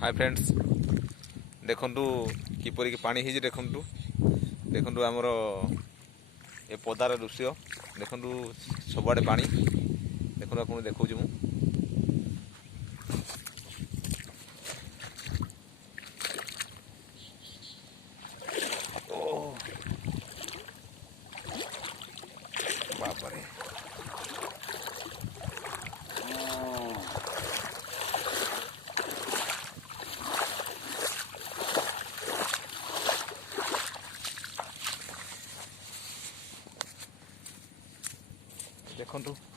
hi friends देखु किपरिक पानी ही देखु देखु आमर ए पदार दृश्य देखु सबुआड़े पानी देखु आपको देखा मु बापरे देखु